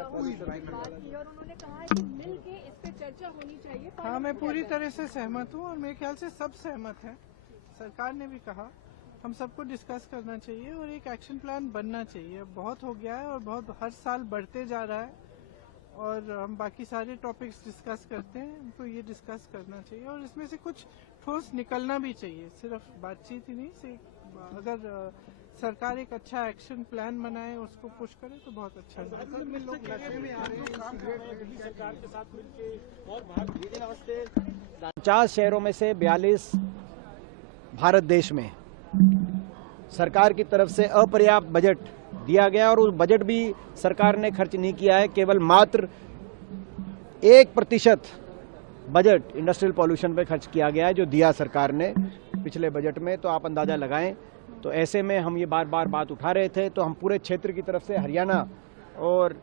और उन्होंने कहा है कि मिल के इस पे चर्चा होनी चाहिए। हाँ, मैं पूरी तरह से सहमत हूँ और मेरे ख्याल से सब सहमत हैं। सरकार ने भी कहा हम सबको डिस्कस करना चाहिए और एक एक्शन प्लान बनना चाहिए। बहुत हो गया है और बहुत हर साल बढ़ते जा रहा है और हम बाकी सारे टॉपिक्स डिस्कस करते हैं, हमको ये डिस्कस करना चाहिए और इसमें से कुछ ठोस निकलना भी चाहिए। सिर्फ बातचीत ही नहीं, अगर सरकार एक अच्छा एक्शन प्लान बनाए, उसको पुश करे तो बहुत अच्छा है। सरकार के साथ मिलकर और भारत 50 शहरों में से 42 भारत देश में सरकार की तरफ से अपर्याप्त बजट दिया गया और उस बजट भी सरकार ने खर्च नहीं किया है। केवल मात्र 1% बजट इंडस्ट्रियल पॉल्यूशन पे खर्च किया गया है जो दिया सरकार ने पिछले बजट में। तो आप अंदाजा लगाएं। तो ऐसे में हम ये बार बार बात उठा रहे थे, तो हम पूरे क्षेत्र की तरफ से, हरियाणा और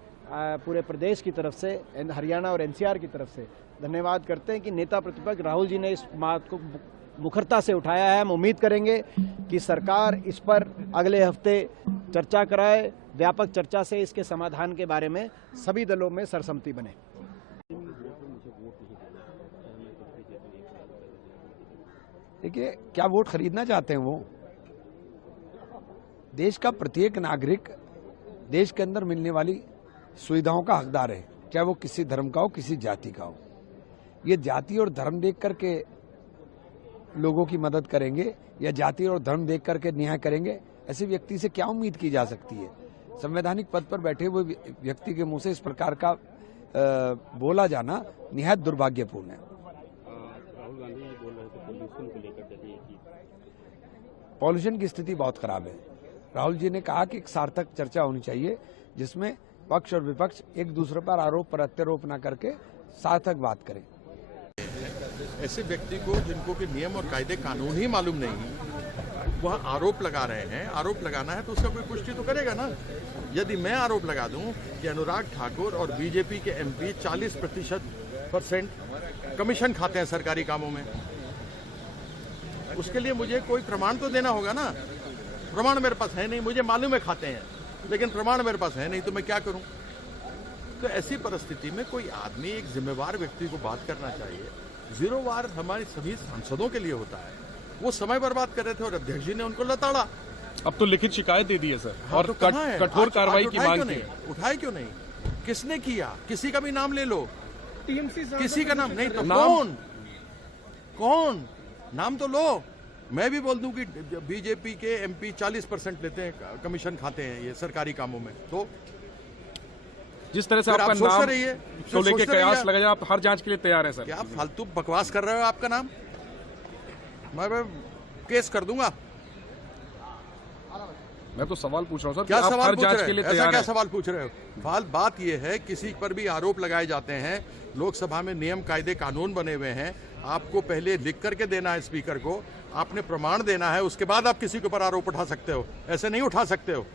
पूरे प्रदेश की तरफ से, हरियाणा और एनसीआर की तरफ से धन्यवाद करते हैं कि नेता प्रतिपक्ष राहुल जी ने इस बात को मुखरता से उठाया है। हम उम्मीद करेंगे कि सरकार इस पर अगले हफ्ते चर्चा कराए, व्यापक चर्चा से इसके समाधान के बारे में सभी दलों में सरसम्मति बने। देखिए, क्या वोट खरीदना चाहते हैं वो? देश का प्रत्येक नागरिक देश के अंदर मिलने वाली सुविधाओं का हकदार है, चाहे वो किसी धर्म का हो, किसी जाति का हो। ये जाति और धर्म देख करके लोगों की मदद करेंगे या जाति और धर्म देख करके न्याय करेंगे, ऐसे व्यक्ति से क्या उम्मीद की जा सकती है? संवैधानिक पद पर बैठे हुए व्यक्ति के मुंह से इस प्रकार का बोला जाना निहायत दुर्भाग्यपूर्ण है। राहुल गांधी बोल रहे थे पॉल्यूशन को लेकर, पॉल्यूशन की स्थिति बहुत खराब है। राहुल जी ने कहा कि एक सार्थक चर्चा होनी चाहिए जिसमें पक्ष और विपक्ष एक दूसरे पर आरोप प्रत्यारोप न करके सार्थक बात करें। ऐसे व्यक्ति को जिनको के नियम और कायदे कानून ही मालूम नहीं, वह आरोप लगा रहे हैं। आरोप लगाना है तो उसका कोई पुष्टि तो करेगा ना। यदि मैं आरोप लगा दूं कि अनुराग ठाकुर और बीजेपी के एमपी 40% कमीशन खाते हैं सरकारी कामों में, उसके लिए मुझे कोई प्रमाण तो देना होगा ना। प्रमाण मेरे पास है नहीं, मुझे मालूम है खाते हैं, लेकिन प्रमाण मेरे पास है नहीं, तो मैं क्या करूं? तो ऐसी परिस्थिति में कोई आदमी, एक जिम्मेवार व्यक्ति को बात करना चाहिए। जीरो वार हमारे सभी सांसदों के लिए होता है। वो समय बर्बाद कर रहे थे और अध्यक्ष जी ने उनको लताड़ा। अब तो लिखित शिकायत दे दी है सर। हाँ, और तो कठोर कार्रवाई की मांग की। उठाए क्यों नहीं? किसने किया? किसी का भी नाम ले लो। टीएमसी किसी का नाम नहीं तो कौन? नाम तो लो। मैं भी बोल दूं कि बीजेपी के एमपी 40% लेते हैं, कमीशन खाते हैं ये सरकारी कामों में। तो जिस तरह से आपका नाम तो लेके कयास लगा जाए, आप हर जांच के लिए तैयार हैं सर? क्या आप फालतू बकवास कर रहे हो? आपका नाम मैं केस कर दूंगा। मैं तो सवाल पूछ रहा हूं सर। क्या सवाल हर पूछ जांच रहे के लिए हो? तैयार ऐसा क्या है? सवाल पूछ रहे हो? बात यह है, किसी पर भी आरोप लगाए जाते हैं, लोकसभा में नियम कायदे कानून बने हुए हैं। आपको पहले लिख करके देना है स्पीकर को, आपने प्रमाण देना है, उसके बाद आप किसी के ऊपर आरोप उठा सकते हो। ऐसे नहीं उठा सकते हो।